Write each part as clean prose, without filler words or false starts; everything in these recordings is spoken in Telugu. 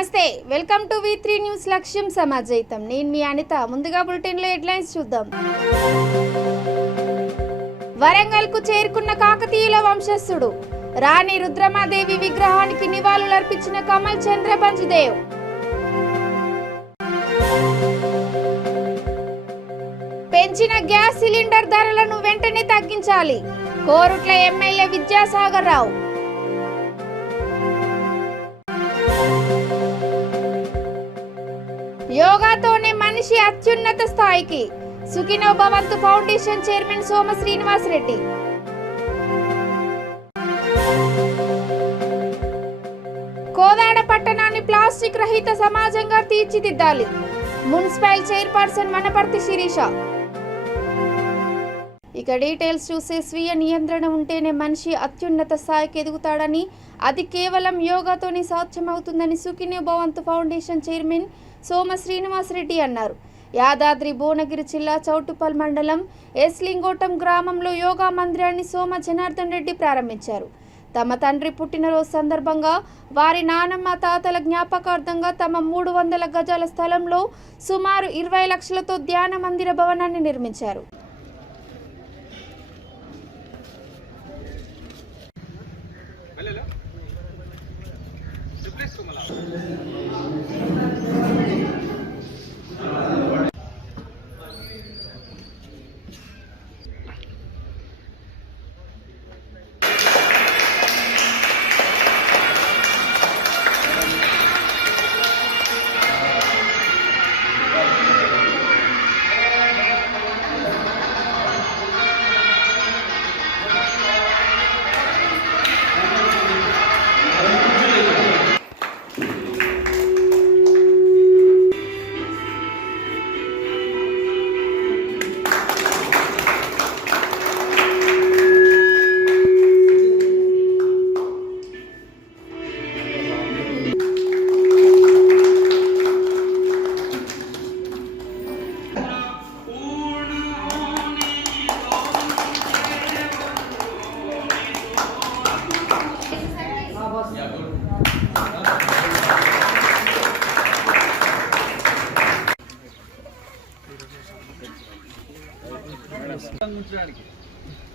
నమస్తే, వెల్కమ్ టు V3 న్యూస్ లక్ష్యం సమాజయితం. నేను మీ అనిత. ముందుగా బులెటిన్ లో హెడ్లైన్స్ చూద్దాం. వరంగల్ కు చేరుకున్న కాకతీయుల వంశస్థుడు రాణి రుద్రమాదేవి విగ్రహానికి నివాళులర్పించిన కమల్ చంద్ర బంజుదేవ్. పెంచిన గ్యాస్ సిలిండర్ ధరలను వెంటనే తగ్గించాలి, కోరుట్ల ఎమ్మెల్యే విద్యాసాగర్ రావు. యోగాతోనే మనిషి అత్యున్నత స్థాయికి, సుఖినో భవంతు ఫౌండేషన్ చైర్మన్ సోమ శ్రీనివాస్ రెడ్డి. కోదాడ పట్టణాన్ని ప్లాస్టిక్ రహిత సమాజంగా తీర్చిదిద్దాలి, మున్సిపల్ చైర్పర్సన్ వనపర్తి శిరీష. ఇక డీటెయిల్స్ చూసే స్వీయ నియంత్రణ ఉంటేనే మనిషి అత్యున్నత స్థాయికి ఎదుగుతాడని, అది కేవలం యోగాతోనే సాధ్యమవుతుందని సుఖినో భవంతు ఫౌండేషన్ చైర్మన్ సోమ శ్రీనివాస్ రెడ్డి అన్నారు. యాదాద్రి భువనగిరి జిల్లా చౌటుప్పల్ మండలం ఎస్లింగోటం గ్రామంలో యోగా మందిరాన్ని సోమ జనార్దన్ రెడ్డి ప్రారంభించారు. తమ తండ్రి పుట్టినరోజు సందర్భంగా వారి నానమ్మ తాతల జ్ఞాపకార్థంగా తమ 300 గజాల స్థలంలో సుమారు 20 లక్షలతో ధ్యాన మందిర భవనాన్ని నిర్మించారు.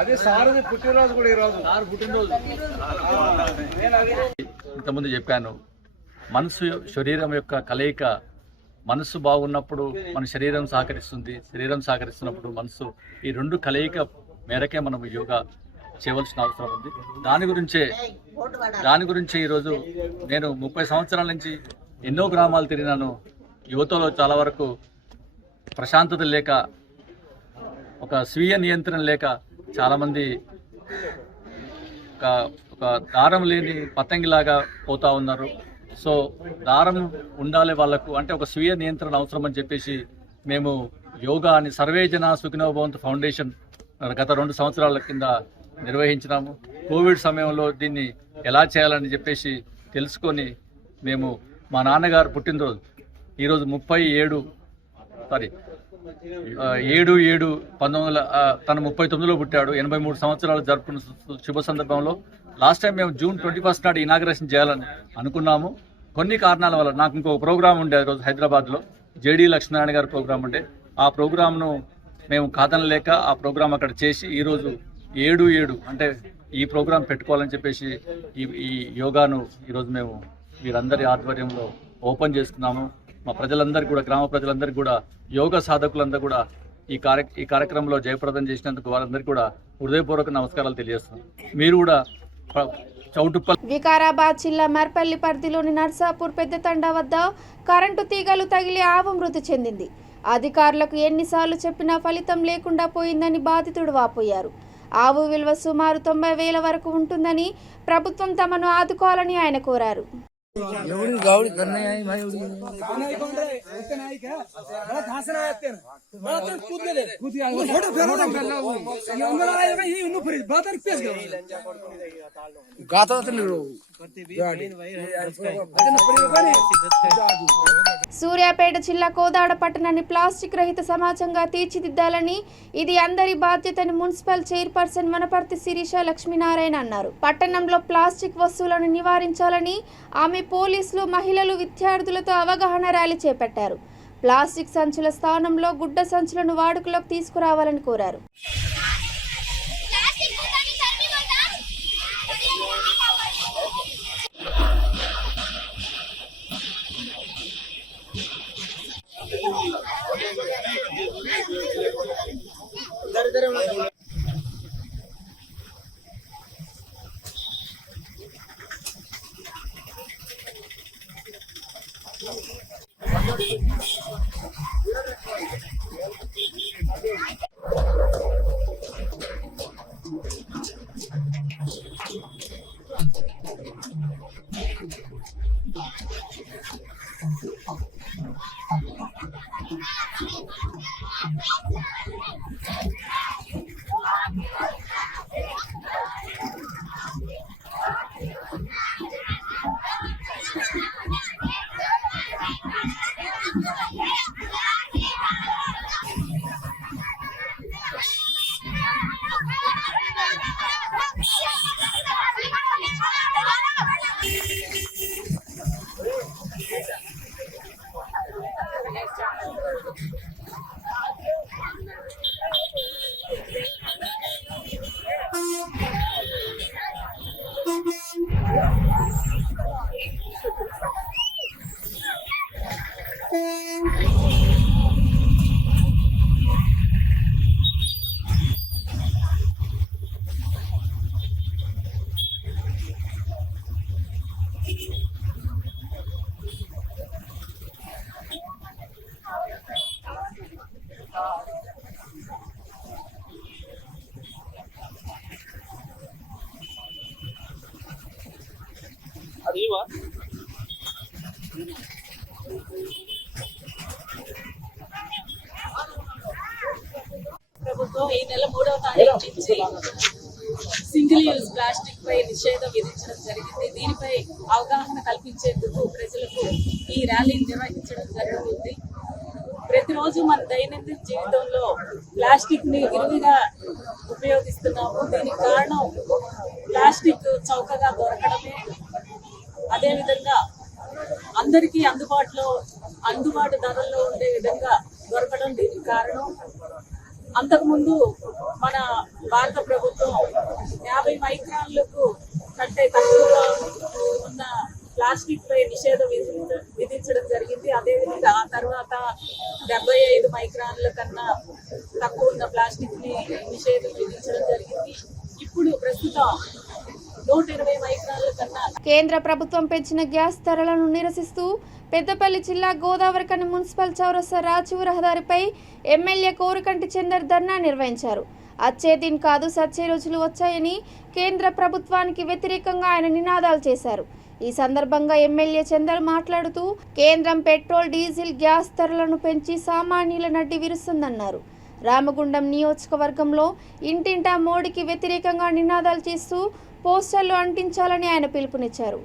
అదే సార్ పుట్టినరోజు కూడా ఈరోజు ఇంతకుముందు చెప్పాను, మనసు శరీరం యొక్క కలయిక. మనసు బాగున్నప్పుడు మన శరీరం సహకరిస్తుంది, శరీరం సహకరిస్తున్నప్పుడు మనసు, ఈ రెండు కలయిక మేరకే మనం యోగా చేయవలసిన అవసరం ఉంది. దాని గురించే ఈరోజు నేను 30 సంవత్సరాల నుంచి ఎన్నో గ్రామాలు తిరిగినాను. యువతలో చాలా వరకు ప్రశాంతత లేక, ఒక స్వీయ నియంత్రణ లేక చాలామంది ఒక దారం లేని పతంగిలాగా పోతా ఉన్నారు. సో దారం ఉండాలి వాళ్ళకు, అంటే ఒక స్వీయ నియంత్రణ అవసరం అని చెప్పేసి మేము యోగా అని సర్వే జన సుఖినో భవంతు ఫౌండేషన్ గత 2 సంవత్సరాల కింద నిర్వహించినాము. కోవిడ్ సమయంలో దీన్ని ఎలా చేయాలని చెప్పేసి తెలుసుకొని మేము మా నాన్నగారు పుట్టినరోజు ఈరోజు 7/7/1900 తను 39లో పుట్టాడు. 83 సంవత్సరాలు జరుపుకున్న శుభ సందర్భంలో లాస్ట్ టైం మేము June 21 నాడు ఇనాగ్రేషన్ చేయాలని అనుకున్నాము. కొన్ని కారణాల వల్ల నాకు ఇంకో ప్రోగ్రామ్ ఉండే రోజు హైదరాబాద్లో జేడీ లక్ష్మీనారాయణ గారి ప్రోగ్రామ్ ఉండే. ఆ ప్రోగ్రామ్ను మేము కాదనలేక ఆ ప్రోగ్రామ్ అక్కడ చేసి ఈరోజు 7/7 అంటే ఈ ప్రోగ్రాం పెట్టుకోవాలని చెప్పేసి ఈ యోగాను ఈరోజు మేము వీరందరి ఆధ్వర్యంలో ఓపెన్ చేసుకున్నాము. మా ప్రజలందరికీ కూడా, గ్రామ ప్రజలందరికీ కూడా, యోగా సాధకులందరూ కూడా ఈ కార్యక్రమంలో జయప్రదం చేసినందుకు వారందరికీ కూడా హృదయపూర్వక నమస్కారాలు తెలియజేస్తున్నాం. మీరు కూడా చౌటుప్పల్. వికారాబాద్ జిల్లా మర్పల్లి పరిధిలోని నర్సాపూర్ పెద్ద తండా వద్ద కరెంటు తీగలు తగిలి ఆవు మృతి చెందింది. అధికారులకు ఎన్నిసార్లు చెప్పినా ఫలితం లేకుండా పోయిందని బాధితుడు వాపోయారు. ఆవు విలువ సుమారు 90,000 వరకు ఉంటుందని, ప్రభుత్వం తమను ఆదుకోవాలని ఆయన కోరారు. సూర్యాపేట జిల్లా కోదాడ పట్టణాన్ని ప్లాస్టిక్ రహిత సమాజంగా తీర్చిదిద్దాలని, ఇది అందరి బాధ్యతని మున్సిపల్ చైర్పర్సన్ వనపర్తి శిరీష లక్ష్మీనారాయణ అన్నారు. పట్టణంలో ప్లాస్టిక్ వస్తువులను నివారించాలని ఆమె పోలీసులు, మహిళలు, విద్యార్థులతో అవగాహన ర్యాలీ చేపట్టారు. ప్లాస్టిక్ సంచుల స్థానంలో గుడ్డ సంచులను వాడుకలోకి తీసుకురావాలని కోరారు. ప్రభుత్వం ఈ నెల 3వ తారీఖు నుంచి సింగిల్ యూజ్ ప్లాస్టిక్ పై నిషేధం విధించడం జరిగింది. దీనిపై అవగాహన కల్పించేందుకు ప్రజలకు ఈ ర్యాలీని నిర్వహించడం జరుగుతుంది. ప్రతిరోజు మన దైనందిన జీవితంలో ప్లాస్టిక్ ని విరివిగా ఉపయోగిస్తున్నాము. దీనికి కారణం ప్లాస్టిక్ చౌకగా దొరకడమే, అదేవిధంగా అందరికీ అందుబాటు ధరల్లో ఉండే విధంగా దొరకడం దీనికి కారణం. అంతకుముందు మన భారత ప్రభుత్వం 50 మైక్రాన్లకు కంటే తక్కువగా ఉన్న ప్లాస్టిక్ పై నిషేధం విధించడం జరిగింది. అదేవిధంగా ఆ తర్వాత 75 మైక్రాన్ల కన్నా తక్కువ ఉన్న ప్లాస్టిక్ ని నిషేధం విధించడం జరిగింది. ఇప్పుడు ప్రస్తుతం 120 మైక్రాన్ల కన్నా. కేంద్ర ప్రభుత్వం పెంచిన గ్యాస్ ధరలను నిరసిస్తూ పెద్దపల్లి జిల్లా గోదావరిఖని మున్సిపల్ చౌరస్తా రాజీవ్ రహదారిపై ఎమ్మెల్యే కోరుకంటి చందర్ ధర్నా నిర్వహించారు. అచ్చేదిన్ కాదు సచ్చే రోజులు వచ్చాయని కేంద్ర ప్రభుత్వానికి వ్యతిరేకంగా ఆయన నినాదాలు చేశారు. ఈ సందర్భంగా ఎమ్మెల్యే చందర్ మాట్లాడుతూ కేంద్రం పెట్రోల్, డీజిల్, గ్యాస్ ధరలను పెంచి సామాన్యుల నడ్డి విరుస్తుందన్నారు. రామగుండం నియోజకవర్గంలో ఇంటింటా మోడీకి వ్యతిరేకంగా నినాదాలు చేస్తూ పోస్టర్లు అంటించాలని ఆయన పిలుపునిచ్చారు.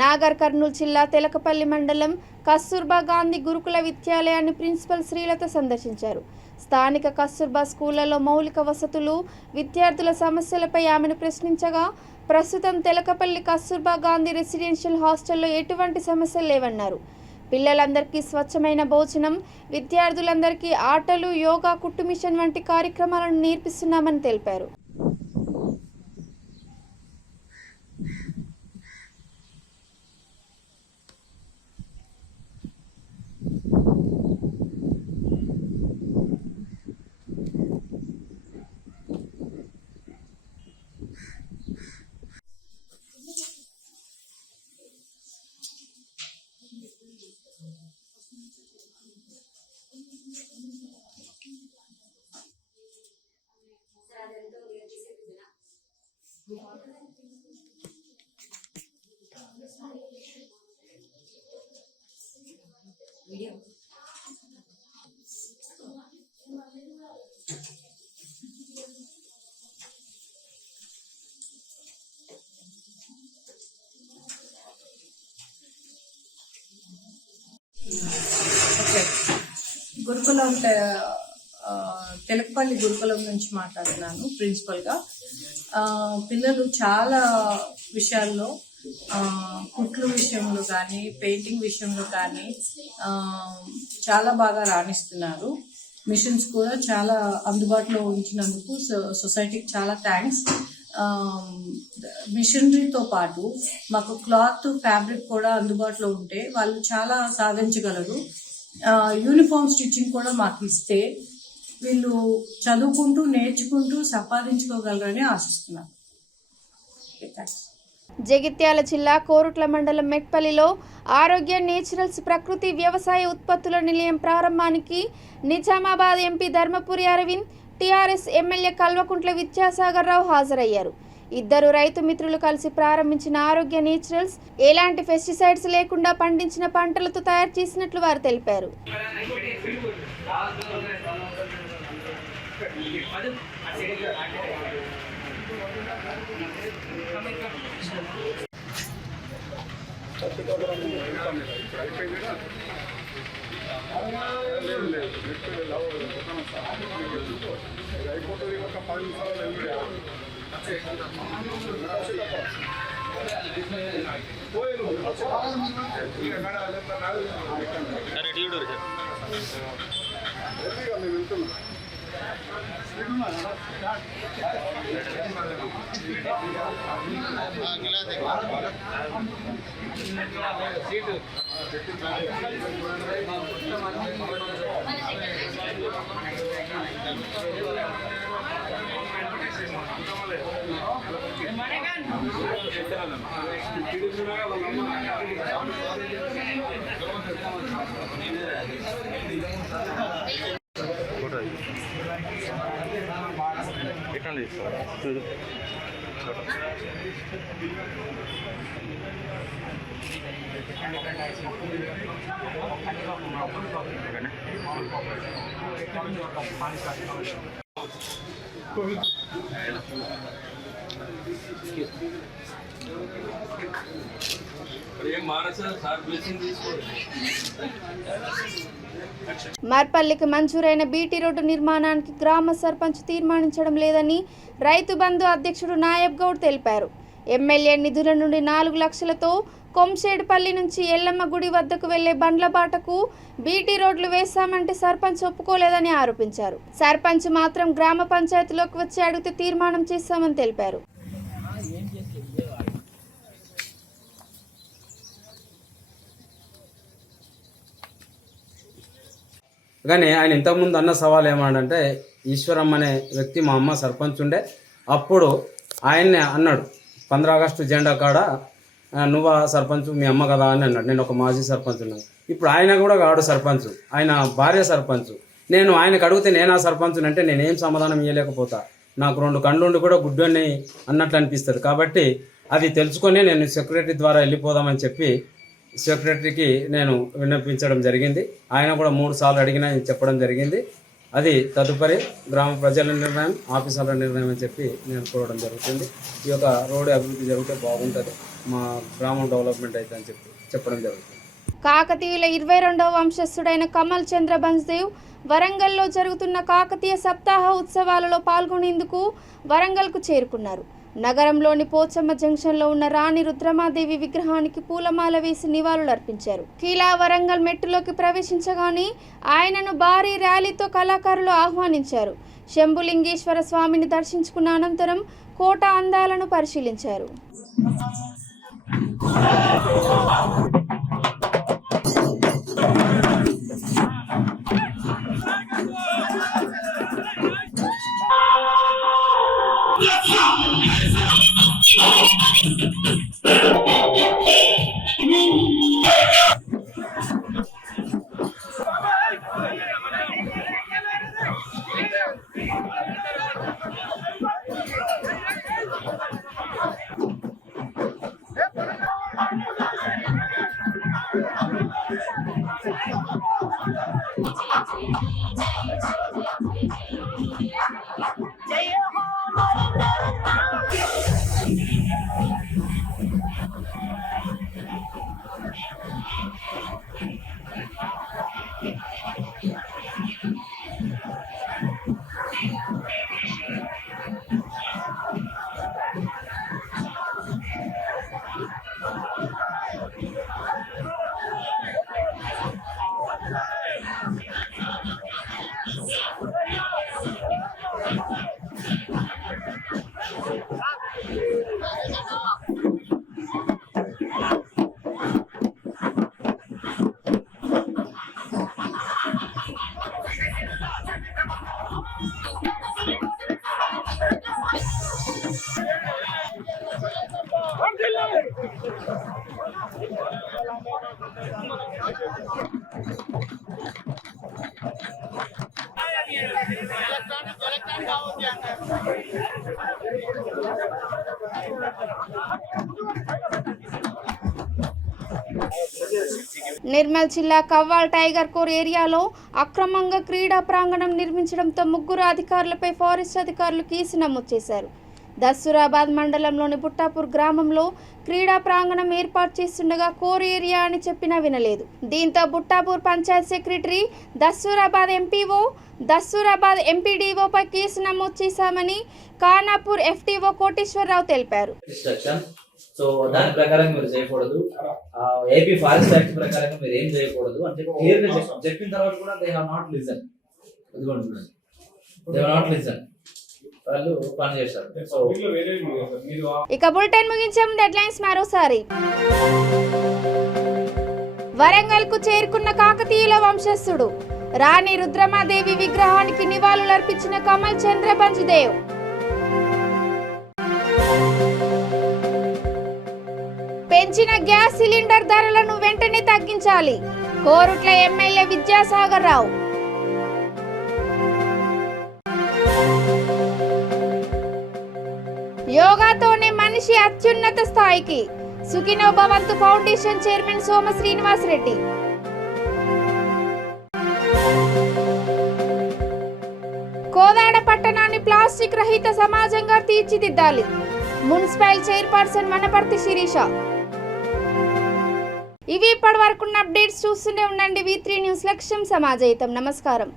నాగర్ కర్నూలు జిల్లా తెలకపల్లి మండలం కస్తూర్బా గాంధీ గురుకుల విద్యాలయాన్ని ప్రిన్సిపల్ శ్రీలత సందర్శించారు. స్థానిక కస్తూర్బా స్కూళ్లలో మౌలిక వసతులు, విద్యార్థుల సమస్యలపై ఆమెను ప్రశ్నించగా ప్రస్తుతం తెలకపల్లి కస్తూర్బా గాంధీ రెసిడెన్షియల్ హాస్టల్లో ఎటువంటి సమస్యలు లేవన్నారు. పిల్లలందరికీ స్వచ్ఛమైన భోజనం, విద్యార్థులందరికీ ఆటలు, యోగా, కుట్టు మిషన్ వంటి కార్యక్రమాలను నేర్పిస్తున్నామని తెలిపారు. గురుకులం తెలకపల్లి గురుకులం నుంచి మాట్లాడుతున్నాను ప్రిన్సిపల్గా. పిల్లలు చాలా విషయాల్లో కుట్లు విషయంలో కానీ, పెయింటింగ్ విషయంలో కానీ చాలా బాగా రాణిస్తున్నారు. మిషన్స్ కూడా చాలా అందుబాటులో ఉంచినందుకు సొసైటీకి చాలా థ్యాంక్స్. మిషనరీతో పాటు మాకు క్లాత్, ఫ్యాబ్రిక్ కూడా అందుబాటులో ఉంటే వాళ్ళు చాలా సాధించగలరు. యూనిఫామ్ స్టిచ్చింగ్ కూడా మాకు ఇస్తే వీళ్ళు చదువుకుంటూ, నేర్చుకుంటూ సంపాదించుకోగలరని ఆశిస్తున్నాను. జగిత్యాల జిల్లా కోరుట్ల మండలం మెట్పల్లిలో ఆరోగ్య నేచురల్స్ ప్రకృతి వ్యవసాయ ఉత్పత్తుల నిలయం ప్రారంభానికి Nizamabad MP Dharmapuri Arvind, TRS MLA Kalvakuntla Vidyasagar Rao హాజరయ్యారు. ఇద్దరు రైతు మిత్రులు కలిసి ప్రారంభించిన ఆరోగ్య నేచురల్స్ ఎలాంటి పెస్టిసైడ్స్ లేకుండా పండించిన పంటలతో తయారు చేసినట్లు వారు తెలిపారు. మర్పల్లికి మంజూరైన బీటీ రోడ్డు నిర్మాణానికి గ్రామ సర్పంచ్ తీర్మానించడం లేదని రైతు బంధు అధ్యక్షుడు నాయబ్ గౌడ్ తెలిపారు. ఎమ్మెల్యే నిధుల నుండి 4 లక్షలతో కొంసేడుపల్లి నుంచి ఎల్లమ్మ గుడి వద్దకు వెళ్లే బండ్ల బాటకు బీటీ రోడ్లు వేశామంటే సర్పంచ్ ఒప్పుకోలేదని ఆరోపించారు. సర్పంచ్ మాత్రం గ్రామ పంచాయతీలోకి వచ్చి అడిగితే తీర్మానం చేశామని తెలిపారు. కానీ ఆయన ఇంతకుముందు అన్న సవాల్ ఏమన్నాడంటే, ఈశ్వరమ్మ అనే వ్యక్తి మా అమ్మ సర్పంచ్ ఉండే, అప్పుడు ఆయన్నే అన్నాడు 15 ఆగస్టు జెండా కాడ నువ్వా సర్పంచ్, మీ అమ్మ కదా అని అన్నాడు. నేను ఒక మాజీ సర్పంచ్ ఉన్నాను. ఇప్పుడు ఆయన కూడా కాడు సర్పంచ్, ఆయన భార్య సర్పంచ్. నేను ఆయనకు అడిగితే నేను ఆ సర్పంచ్ అంటే నేనేం సమాధానం ఇవ్వలేకపోతా. నాకు 2 కళ్ళుండి కూడా గుడ్డని అన్నట్లు అనిపిస్తుంది. కాబట్టి అది తెలుసుకొని నేను సెక్రటరీ ద్వారా వెళ్ళిపోదామని చెప్పి సెక్రటరీకి నేను విన్నపించడం జరిగింది. ఆయన కూడా 3 సార్లు అడిగినా చెప్పడం జరిగింది. అది తదుపరి గ్రామ ప్రజల నిర్ణయం, ఆఫీసర్ల నిర్ణయం అని చెప్పి నేను కోరడం జరుగుతుంది. ఈ యొక్క రోడ్డు అభివృద్ధి జరిగితే బాగుంటుంది. మా గ్రామం డెవలప్మెంట్ అయితే అని చెప్పడం జరుగుతుంది. కాకతీయుల 22వ వంశస్థుడైన కమల్ చంద్ర బంజ్దేవ్ వరంగల్లో జరుగుతున్న కాకతీయ సప్తాహ ఉత్సవాలలో పాల్గొనేందుకు వరంగల్కు చేరుకున్నారు. నగరంలోని పోచమ్మ జంక్షన్లో ఉన్న రాణి రుద్రమాదేవి విగ్రహానికి పూలమాల వేసి నివాళులర్పించారు. కిలా వరంగల్ మెట్టులోకి ప్రవేశించగానే ఆయనను భారీ ర్యాలీతో కళాకారులు ఆహ్వానించారు. శంభులింగేశ్వర స్వామిని దర్శించుకున్న అనంతరం కోట అందాలను పరిశీలించారు. నిర్మల్ జిల్లా కవ్వాల్ టైగర్ కోర్ ఏరియాలో అక్రమంగా క్రీడా ప్రాంగణం నిర్మించడంతో 3 అధికారులపై ఫారెస్ట్ అధికారులు కేసు నమోదు చేశారు. దస్సూరాబాద్ మండలంలోని బుట్టాపూర్ గ్రామంలో క్రీడా ప్రాంగణం ఏర్పాటు చేస్తుండగా కోర్ ఏరియా అని చెప్పినా వినలేదు. దీంతో Buttapur Panchayat secretary, దస్సూరాబాద్ MPO, దస్సూరాబాద్ ఎంపీడీఓపై case నమోదు చేశామని ఖానాపూర్ ఎఫ్టీఓ కోటేశ్వరరావు తెలిపారు. సో దాని ప్రకారం మీరు చేయకూడదు, ఏపీ ఫారెస్ట్ యాక్ట్ ప్రకారం మీరు ఏం చేయకూడదు అంటే క్లియర్ గా చెప్పిన తర్వాత కూడా they have not listen. They have not listen, వాళ్ళు పని చేస్తారు. సో ఇక బులెటిన్ ముగించే ముందు హెడ్లైన్స్ మరోసారి. వరంగల్ కు చేరుకున్న కాకతీయుల వంశస్థుడు రాణి రుద్రమాదేవి విగ్రహానికి నివాళులర్పించిన కమల్ చంద్ర బంజ్దేవ్. పెంచిన గ్యాస్ సిలిండర్ ధరలను వెంటనే తగ్గించాలి, కోరుట్ల ఎమ్మెల్యే విద్యాసాగర్ రావు. యోగాతోనే మనిషి అత్యున్నత స్థాయికి, సుఖినో భవంతు ఫౌండేషన్ చైర్మన్ సోమ శ్రీనివాస్ రెడ్డి. కోదాడ పట్టణాన్ని ప్లాస్టిక్ రహిత సమాజంగా తీర్చిదిద్దాలి, మున్సిపల్ చైర్పర్సన్ వనపర్తి శిరీష. ఇవి ఇప్పటి వరకున్న అప్డేట్స్. చూస్తూనే ఉండండి V3 న్యూస్. లక్ష్యం సమాజహితం. నమస్కారం.